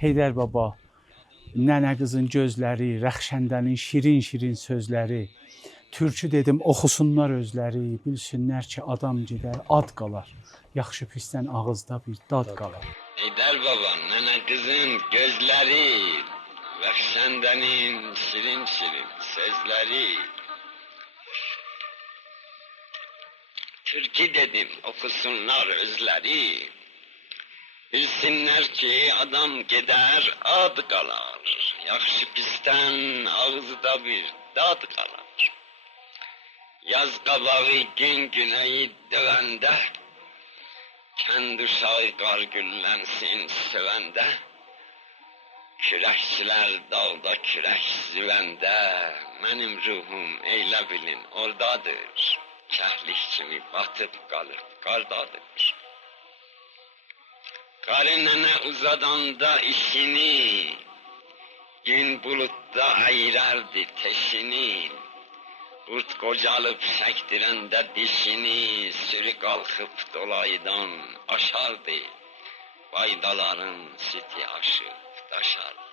Heydər Baba, Nənə qızın gözləri, Rəxşəndənin şirin-şirin sözləri, türkü dedim oxusunlar özləri, bilsinlər ki, adam gedər, ad qalar. Yaxşı pisdən ağızda bir dad qalar. Heydər Baba, Nənə qızın gözləri, Rəxşəndənin şirin-şirin sözləri, türkü dedim oxusunlar özləri, bilsinlər ki, adam gedər, ad qalar. Yaxşı pisdən ağızda bir dad qalar. Yaz qabağı gün günəyi dövəndə, kənd uşağı qar güllənsin sevəndə, kürəkçilər dağda kürək züvəndə, mənim ruhum eylə bilin ordadır, kəhlik kimi batıb qalıb qardadır. Qarı nənə uzadanda işini, gün buludda əyirərdi teşini, qurt qocalıb çəkdirəndə dişini, sürü qalxıb dolaydan aşardı, baydaların sütü aşıb daşardı.